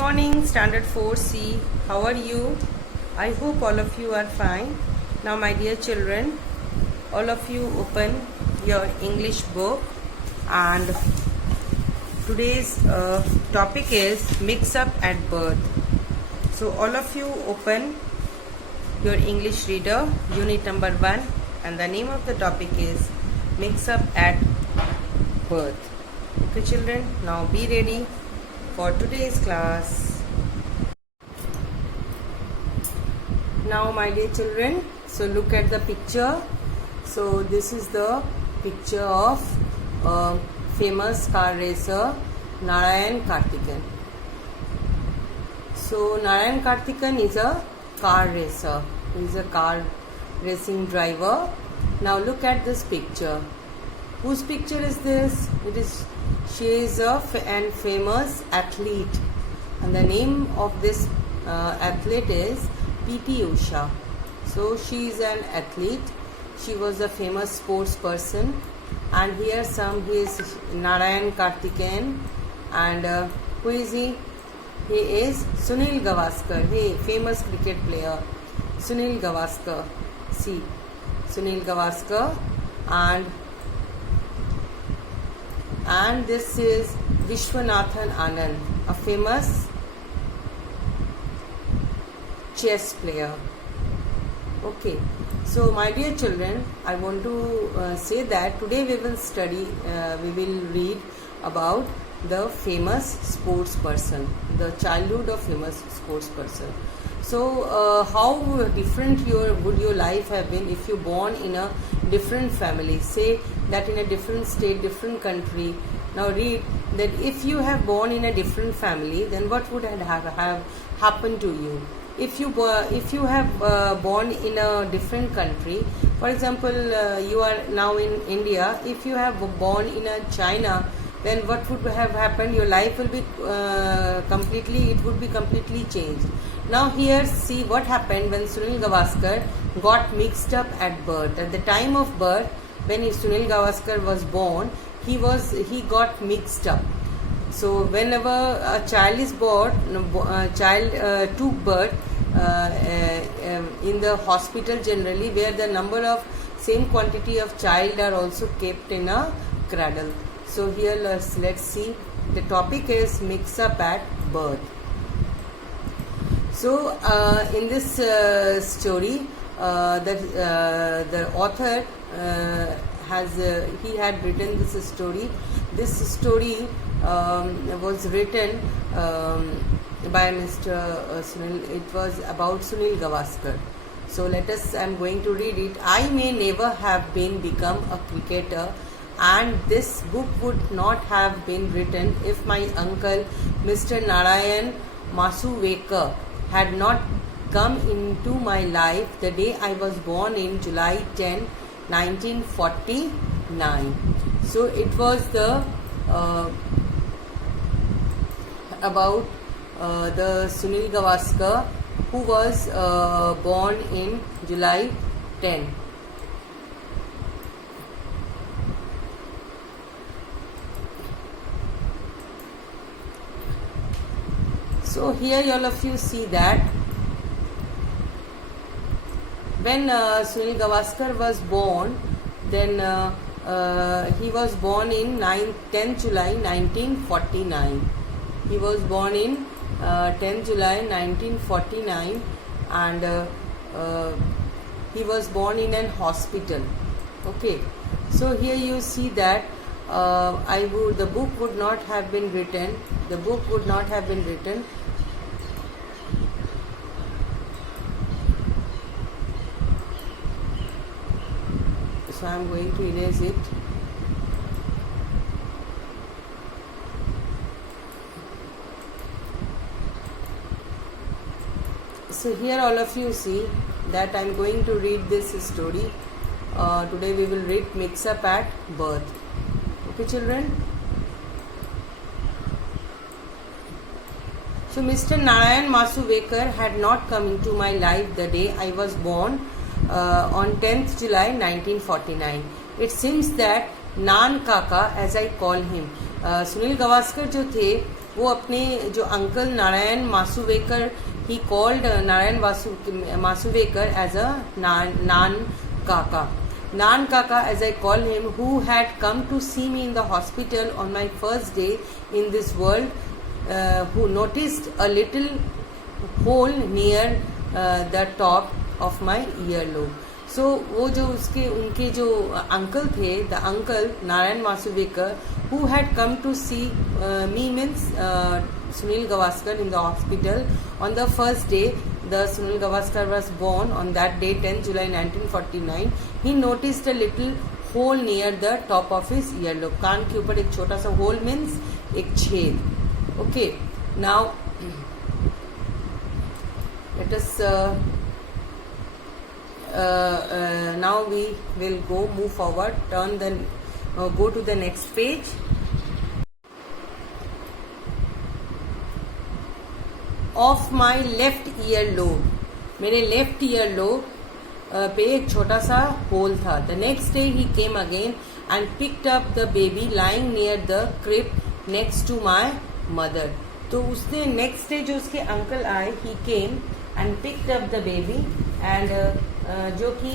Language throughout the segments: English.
morning, Standard 4C. How are you? I hope all of you are fine. Now, my dear children, all of you open your English book, and today's topic is mix up at birth. So, all of you open your English reader, unit number 1, and the name of the topic is mix up at birth. Okay, children, now be ready for today's class. Now, my dear children, so look at the picture. So this is the picture of famous car racer Narayan Karthikeyan. So Narayan Karthikeyan is a car racer. He is a car racing driver. Now look at this picture. Whose picture is this? She is a famous athlete, and the name of this athlete is P.T. Usha. So she is an athlete. She was a famous sports person, and here he is Narayan Karthikeyan, and who is he? He is Sunil Gavaskar. Hey, famous cricket player Sunil Gavaskar. See, Sunil Gavaskar, and this is Vishwanathan Anand, a famous chess player. Okay, so my dear children, I want to say that today we will read about the famous sports person, the childhood of famous sports person. So how different would your life have been if you born in a different family, say that in a different state, different country. Now read that if you have born in a different family, then what would have happened to you? If you have born in a different country, for example, you are now in India. If you have born in a China, then what would have happened? Your life will be completely changed. Now here, see what happened when Sunil Gavaskar got mixed up at birth. At the time of birth, when Sunil Gavaskar was born, he got mixed up. So whenever a child is born, took birth in the hospital generally, where the number of same quantity of child are also kept in a cradle. So here let's see. The topic is mix up at birth. So in this story, the author he had written this story. This story was written by Mr. Sunil. It was about Sunil Gavaskar. So I'm going to read it. I may never have become a cricketer, and this book would not have been written if my uncle, Mr. Narayan Masuvekar, had not come into my life the day I was born in July 10, 1949. So it was about the Sunil Gavaskar, who was born in July 10. So here all of you see that when Sunil Gavaskar was born, then he was born in 10 July 1949. He was born in 10 July 1949, and he was born in an hospital. Okay, so here you see that the book would not have been written. The book would not have been written. So I am going to erase it. So here all of you see that I am going to read this story. Today we will read mix up at birth. Okay, children. So Mr. Narayan Masuvekar had not come into my life the day I was born on 10th July 1949. It seems that Nan Kaka, as I call him, Sunil Gavaskar जो थे वो अपने जो uncle Narayan Masuvekar, he called Narayan Masuvekar as a Nan kaka. Nan Kaka, as I call him, who had come to see me in the hospital on my first day in this world, who noticed a little hole near the top of my earlobe. So वो जो उनके जो uncle थे, the uncle Narayan मासुवेकर, who had come to see me means Sunil Gavaskar in the hospital on the first day. The Sunil Gavaskar was born on that day, 10 July 1949. He noticed a little hole near the top of his earlobe. कान के ऊपर एक छोटा सा hole means एक छेद. Okay, now let us now we will move forward, go to the next page. Of my left earlobe, मेरे left earlobe पे एक छोटा सा होल था. The next day he came again and picked up the baby lying near the crib next to my mother. तो उसने next day जो उसके अंकल आए, he came and picked up the baby and जो कि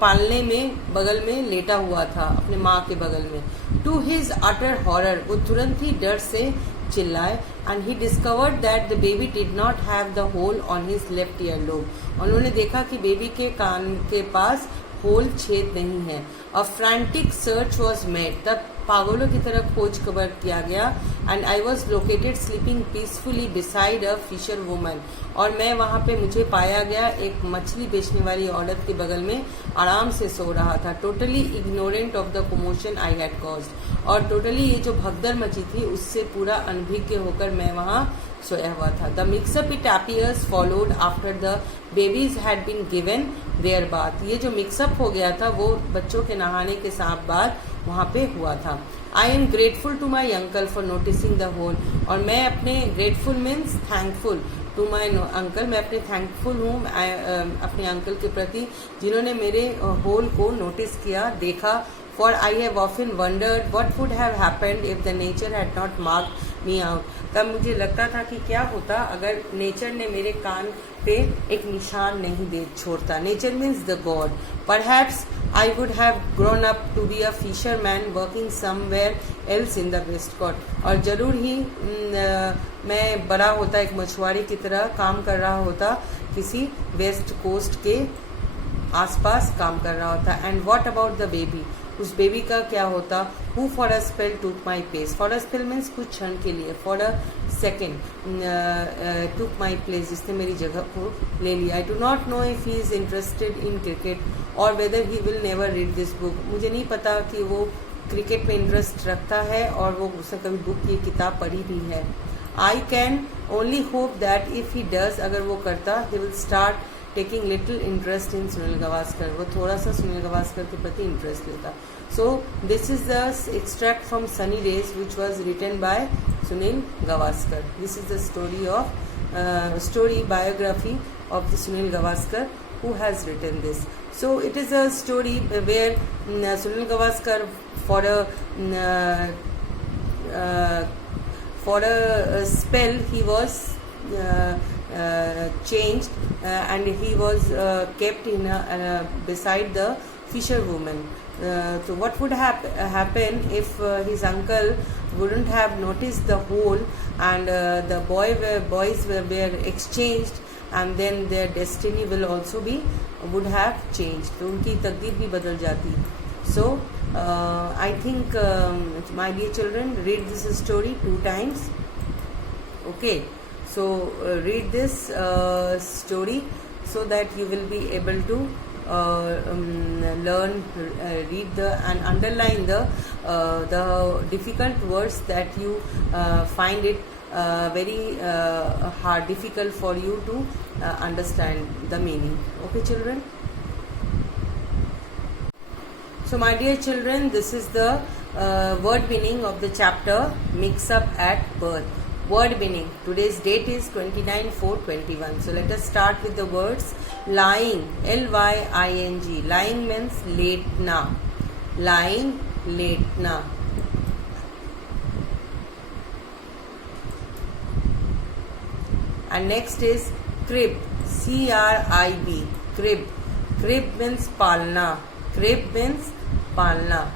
पालने में बगल में लेटा हुआ था अपने माँ के बगल में. टू हिज अटर हॉरर, वो तुरंत ही डर से चिल्लाए. And he discovered that the baby did not have the hole on his left earlobe. उन्होंने देखा कि बेबी के कान के पास होल छेद नहीं है. A frantic search was made, तब पागलों की तरह खोज खबर किया गया. And I was located sleeping peacefully beside a fisher woman, और मैं वहाँ पे मुझे पाया गया एक मछली बेचने वाली औरत के बगल में आराम से सो रहा था. Totally ignorant of the commotion I had caused, और टोटली ये जो भगदड़ मची थी उससे पूरा अनभिज्ञ होकर मैं वहाँ सोया हुआ था. The mixup it appears followed after the babies had been given their bath. ये जो मिक्सअप हो गया था वो बच्चों के नहाने के साथ बाद वहाँ पे हुआ था. I am grateful to my uncle for noticing the hole, और मैं अपने grateful means thankful to my uncle, मैं अपने थैंकफुल हूँ अपने अंकल के प्रति जिन्होंने मेरे होल को नोटिस किया, देखा. For I have often wondered what would have happened if the nature had not marked me out. तब मुझे लगता था कि क्या होता अगर नेचर ने मेरे कान पे एक निशान नहीं दे छोड़ता. Nature means the God. Perhaps I would have grown up to be a fisherman working somewhere else in the West Coast. और जरूर ही मैं बड़ा होता एक मछुआरे की तरह काम कर रहा होता, किसी वेस्ट कोस्ट के आसपास काम कर रहा होता. And what about the baby, उस बेबी का क्या होता. हु फॉर अ स्पेल टूक my place, for a spell means कुछ क्षण के लिए, फॉर अ सेकेंड टूक माई प्लेस, जिसने मेरी जगह को ले लिया. I do not know if he is interested in cricket or whether he will never read this book. मुझे नहीं पता कि वो क्रिकेट में इंटरेस्ट रखता है और वो उसने कभी बुक ये किताब पढ़ी भी है. I can only hope that if he does, अगर वो करता, he will start taking little interest in Sunil Gavaskar, वो थोड़ा सा सुनील गावस्कर के प्रति इंटरेस्ट लेता. So this is the extract from Sunny Days which was written by Sunil Gavaskar. This is the story biography of the Sunil Gavaskar who has written this. So it is a story where Sunil Gavaskar for a spell he was changed and he was kept in beside the fisherwoman. So what would happen if his uncle wouldn't have noticed the hole and the boys were exchanged, and then their destiny will also would have changed. तो उनकी तकदीर भी बदल जाती. So I think my dear children, read this story 2 times. Okay, so read this story so that you will be able to learn, read and underline the difficult words that you find it very hard, difficult for you to understand the meaning. Okay, children? So my dear children, this is the word meaning of the chapter Mix Up at Birth. Word meaning. Today's date is 29/4/21. So let us start with the words lying. Lying. Lying means late na. Lying, late na. and next is crib, C-R-I-B, crib. Crib means palna. Crib means palna.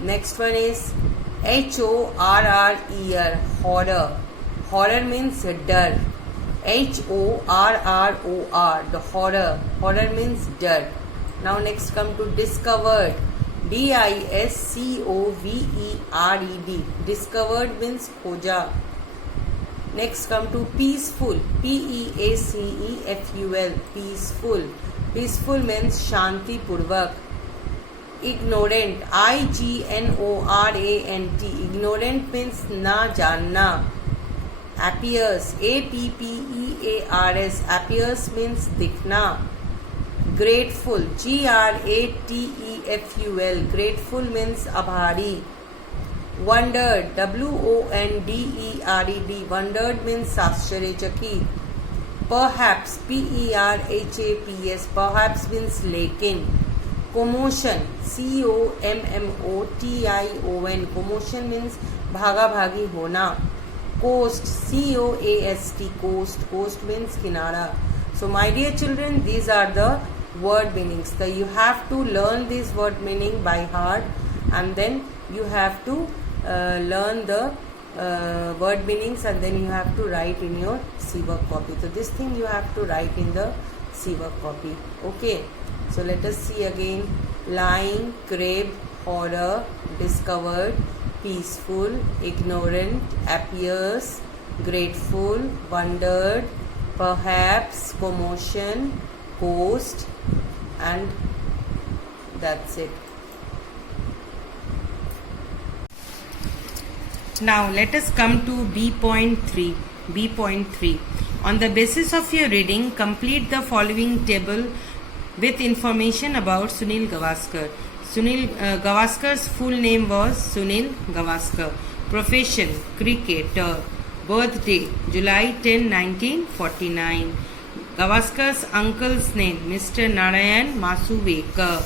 Next one is H-O-R-R-E-R, horror. Horror means dar. H-O-R-R-O-R, the horror. Horror means dar. Now next come to discovered, D-I-S-C-O-V-E-R-E-D. Discovered means खोजा. Next come to peaceful, P-E-A-C-E-F-U-L, peaceful. Peaceful means शांति पूर्वक. Ignorant, I-G-N-O-R-A-N-T, ignorant means ना जानना. Appears, A-P-P-E-A-R-S, appears means दिखना. Grateful, G-R-A-T-E-F-U-L, grateful means आभारी. Wondered, W-O-N-D-E-R-E-D, wondered means आश्चर्यचकित. Perhaps, P-E-R-H-A-P-S, perhaps means लेकिन. Commotion, C-O-M-M-O-T-I-O-N, commotion means भागा भागी होना. Coast, C-O-A-S-T, coast, coast means किनारा. So my dear children, these are the word meanings. So you have to learn this word meaning by heart, and then you have to learn the word meanings, and then you have to write in your C-work copy. So this thing you have to write in the C-work copy. Okay. So let us see again. Lying, crib, horror, discovered, peaceful, ignorant, appears, grateful, wondered, perhaps, commotion, coast, and that's it. Now let us come to B.3. B.3. On the basis of your reading, complete the following table with information about Sunil Gavaskar. Sunil Gavaskar's full name was Sunil Gavaskar. Profession, cricketer. Birthday, July 10, 1949. Gavaskar's uncle's name, Mr. Narayan Masuvekar.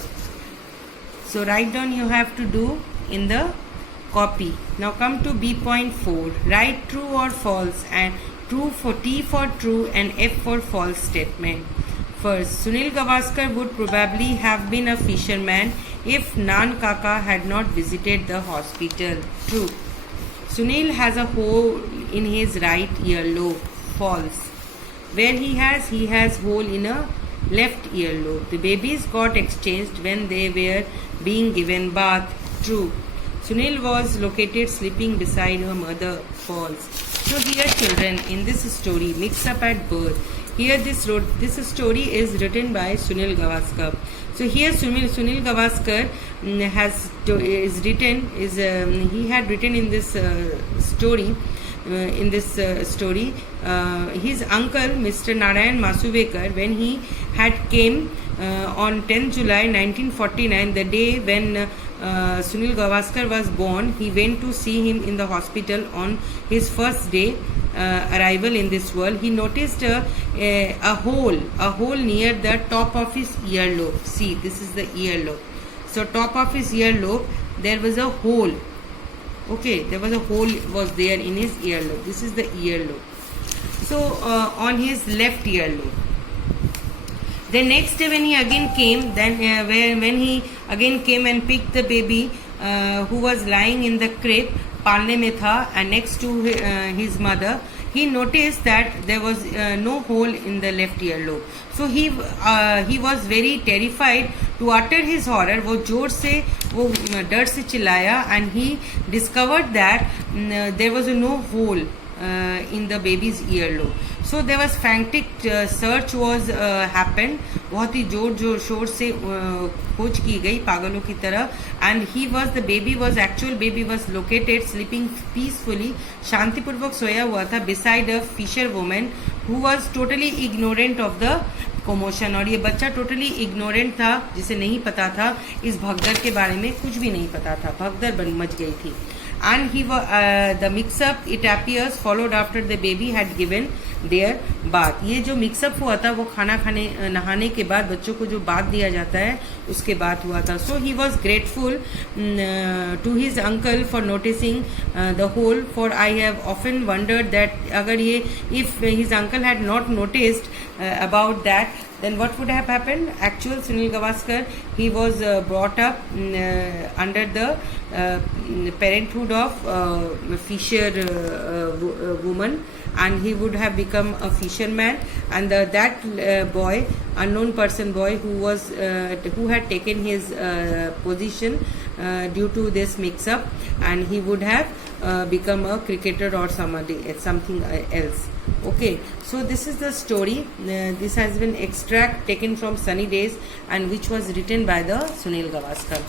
So write down, you have to do in the copy. Now come to B.4. Write true or false, and true for T for true and F for false statement. First, Sunil Gavaskar would probably have been a fisherman if Nan Kaka had not visited the hospital. True. Sunil has a hole in his right earlobe. False. Where he has hole in a left earlobe. The babies got exchanged when they were being given bath. True. Sunil was located sleeping beside her mother. False. So here children, in this story, mix up at birth. Here this story is written by Sunil Gavaskar. So here Sunil Gavaskar he had written in this story. His uncle Mr. Narayan Masuvekar, when he had came on 10 July 1949, the day when Sunil Gavaskar was born, he went to see him in the hospital on his first day arrival in this world. He noticed a hole near the top of his earlobe. See, this is the earlobe. So top of his earlobe there was a hole. Okay, there was a hole was there in his earlobe. This is the earlobe. So on his left earlobe. The next day when he again came, when he again came and picked the baby who was lying in the crib, पालने में था, and next to his mother, he noticed that there was no hole in the left earlobe. So he was very terrified. To utter his horror, वो जोर से वो डर से चिल्लाया, and he discovered that there was no hole in the baby's earlobe. So there was frantic search was happened. बहुत ही जोर शोर से खोज की गई पागलों की तरह. And the baby was located sleeping peacefully, शांतिपूर्वक सोया हुआ था beside a fisher woman who was totally ignorant of the commotion. और ये बच्चा totally ignorant था, जिसे नहीं पता था इस भगदड़ के बारे में, कुछ भी नहीं पता था, भगदड़ मच गई थी. and the mix-up, it appears, followed after the baby had given their bath. ये जो mix-up हुआ था वो खाना नहाने के बाद बच्चों को जो बात दिया जाता है उसके बाद हुआ था. So he was grateful to his uncle for noticing the hole, for I have often wondered that अगर ये, if his uncle had not noticed about that, then what would have happened? Actual Sunil Gavaskar, he was brought up under the parenthood of fisher woman, and he would have become a fisherman, and that boy, unknown person boy, who had taken his position due to this mix up, and he would have become a cricketer or something else. Okay, so this is the story. This has been extract taken from Sunny Days, and which was written by the Sunil Gavaskar.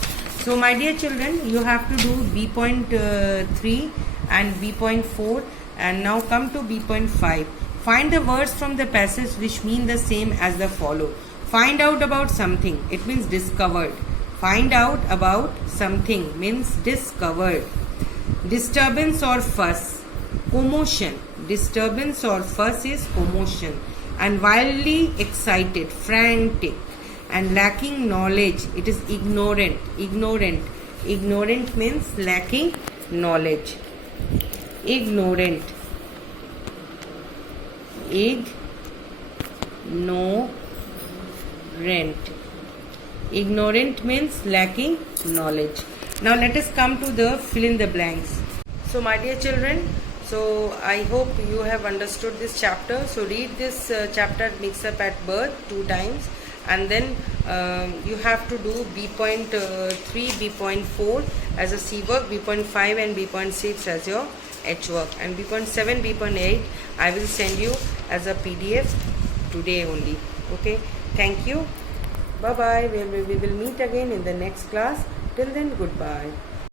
So my dear children, you have to do B.3 and B.4, and now come to B.5. Find the words from the passage which mean the same as the follow. Find out about something, it means discovered. Find out about something means discovered. Disturbance or fuss, commotion. Disturbance or fuss is commotion. And wildly excited, frantic, and lacking knowledge, it is ignorant. Ignorant means lacking knowledge. Ignorant. Ignorant means lacking knowledge. Now let us come to the fill in the blanks. So my dear children, so I hope you have understood this chapter. So read this chapter mix up at birth 2 times, and then you have to do B.3, B.4 as a C work, B.5 and B.6 as your H work, and B.7, B.8 I will send you as a PDF today only. Okay, thank you. Bye bye. We will meet again in the next class. Till then, goodbye.